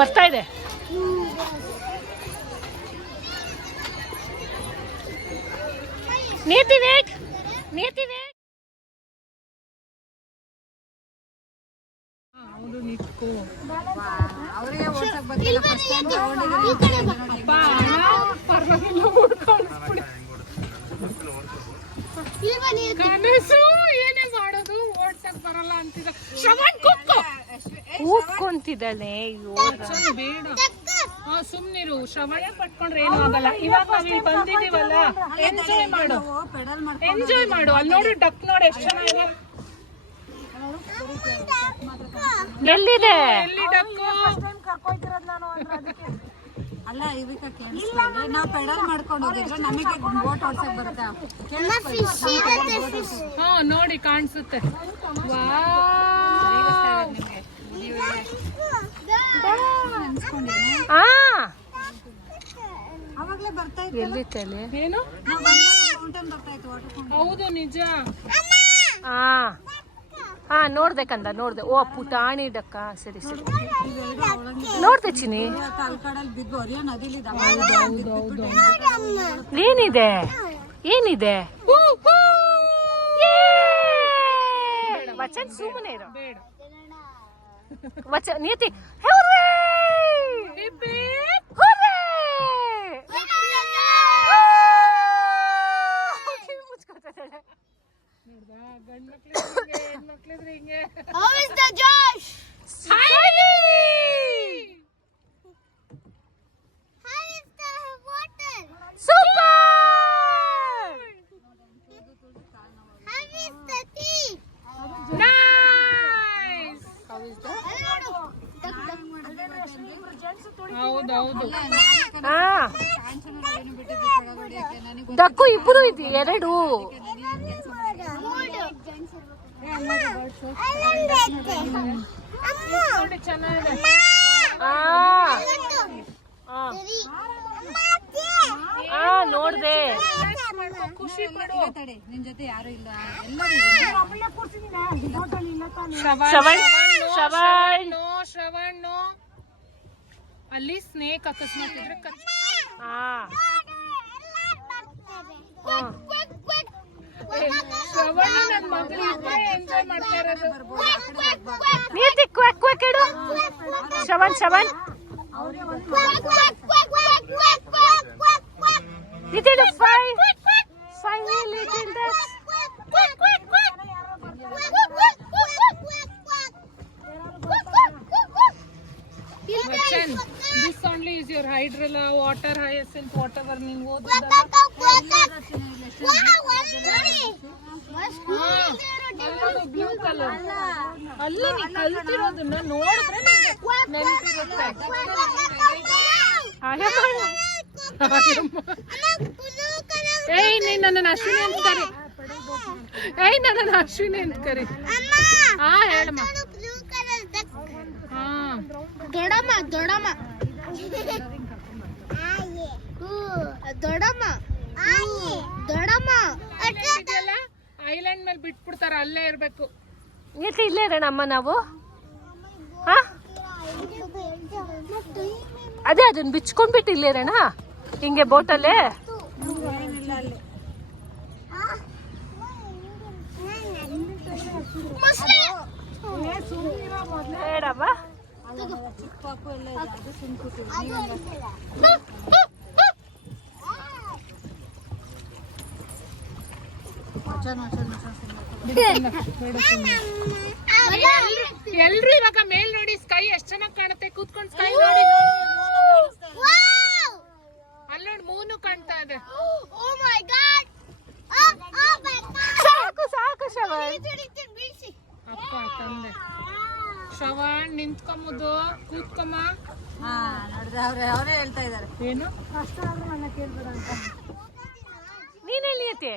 ಬರ್ತಾ ಇದೆ. ನೀತಿ ವೇಟ್, ನೀತಿ ವೇಟ್. ಹೌದು ನಿತ್ಕೋ. ಅವರಿಗೆ ಓಡ್ಸಕ್ ಬರ್ತಿಲ್ಲ, ಫಸ್ಟ್ ಟೈಮ್ ಕನಸು ಏನೇ ಮಾಡೋದು ಓಡ್ಸಕ್ ಬರಲ್ಲ ಅಂತಿದ್ದ. ಶ್ರವಣ್ ಕುಕ್ಕು ಕೂತ್ಕೊಂತಿದ್ದಾನೆ. ಬೇಡ, ಸುಮ್ನಿರು. ಶ್ರವಣ ಪಟ್ಕೊಂಡ್ರೆ ಏನು ಆಗಲ್ಲ. ಇವಾಗ ನಾವಿಲ್ಲಿ ಬಂದಿದೀವಲ್ಲ, ಎಂಜಾಯ್ ಮಾಡು, ಎಂಜಾಯ್ ಮಾಡು. ಅಲ್ಲಿ ನೋಡು, ಡಕ್ ನೋಡಿ ಎಷ್ಟು ಚೆನ್ನಾಗಿದೆ. ಎಲ್ಲಿದೆ? ಎಲ್ಲಿ ಡಕ್ಕು? ಅಲ್ಲ ಇವಕ್ಕೆ ಕೇಳಿಸ್ಕೊಳ್ಳಿ, ನಾವು ಪೆಡಲ್ ಮಾಡ್ಕೊಂಡು ಹೋಗಿದ್ರೆ ನಮಗೆ ಬೋಟ್ ಓಡ್ಸಕ್ ಬರುತ್ತಾ? ಹಾ ನೋಡಿ ಕಾಣಿಸುತ್ತೆ. ಅವಾಗ್ಲೇ ಬರ್ತಾ ಇತ್ತು. ಎಲ್ಲಿತ್ತಲ್ಲಿ ಏನು? ಹೌದು ನಿಜ. ಹಾ ನೋಡ್ದೆ ಕಂದ, ನೋಡ್ದೆ. ಓ ಪುಟಾಣಿ ಡಕ್ಕ. ಸರಿ ಸರಿ ನೋಡ್ದೆ ಚಿನಿ. ಏನಿದೆ, ಏನಿದೆ? ವಚನ್ ಸುಮ್ಮನೆ ಇರೋ. ವಚನ್ ನೀತಿ. ಹೌದೌದು. ಡಕ್ಕು ಇಬ್ರು ಇದೆ, ಎರಡು. ನೋಡ್ದೆ. ಖುಷಿ ಪಡು. ನಿನ್ ಜೊತೆ ಯಾರು ಇಲ್ಲ. ಶ್ರವಣ್ ಅಲ್ಲಿ ಸ್ನೇಕ್ ಅಕಸ್ಮಾತ್ ಇದ್ರೆ ಶ್ರವಣ್ ನನ್ನ ಮಗಳು ಎಂಜಾಯ್ ಮಾಡ್ತಾ ಇರೋದು. Shravan Shravan This only is your hydrilla, water hyacinth, whatever ನೀವು ಓದಿದ್ದಲ್ಲ. ಬ್ಲೂ ಕಲರ್ ಅಲ್ಲ, ನೀ ಕಲ್ತಿರೋದನ್ನ ನೋಡಿದ್ರೆ ನೆನಪಿರುತ್ತೆ. ಏಯ್ ನೀ ನನ್ನ ಅಶ್ವಿನಿ ಅಂತ ಕರಿ. ಏಯ್ ನನ್ನ ಅಶ್ವಿನಿ ಅಂತ ಕರಿ. ಹಾ ಹೇಳಮ್ಮ. ದೊಡಮ್ಮ ದೊಡಮ್ಮ ದೊಡಮ್ಮ ದೊಡಮ್ಮ ಐಲ್ಯಾಂಡ್ ಮೇಲೆ ಬಿಟ್ಬಿಡ್ತಾರ, ಅಲ್ಲೇ ಇರ್ಬೇಕು. ಇಲ್ಲೇ ಇರೋಣ ಅಮ್ಮ ನಾವು. ಅದೇ ಅದನ್ನ ಬಿಚ್ಕೊಂಡ್ಬಿಟ್ಟು ಇಲ್ಲೇ ಇರೋಣ ಹಿಂಗೆ ಬೋಟಲ್ಲೇ. ಬೇಡಮ್ಮ. ಎಲ್ರು ಇವಾಗ ಮೇಲ್ ನೋಡಿ, ಸ್ಕೈ ಎಷ್ಟ್ ಚೆನ್ನಾಗಿ ಕಾಣುತ್ತೆ. ಕೂತ್ಕೊಂಡು ಸ್ಕೈ ನೋಡಿ. ಅಲ್ಲಿ ನೋಡಿ ಮೂನು ಕಾಣ್ತಾ ಇದೆ. ಸಾಕು ಸಾಕು ಶ್ರವಣ್. ಅಪ್ಪ ತಂದೆ. ಶ್ರವಣ್ ನಿಂತ್ಕೊಂಬುದು, ಕೂತ್ಕೊಮ್ಮ. ಅವರೇ ಹೇಳ್ತಾ ಇದಾರೆ ಏನು ನೀನೆಲ್ಲಿ ಐತೆ?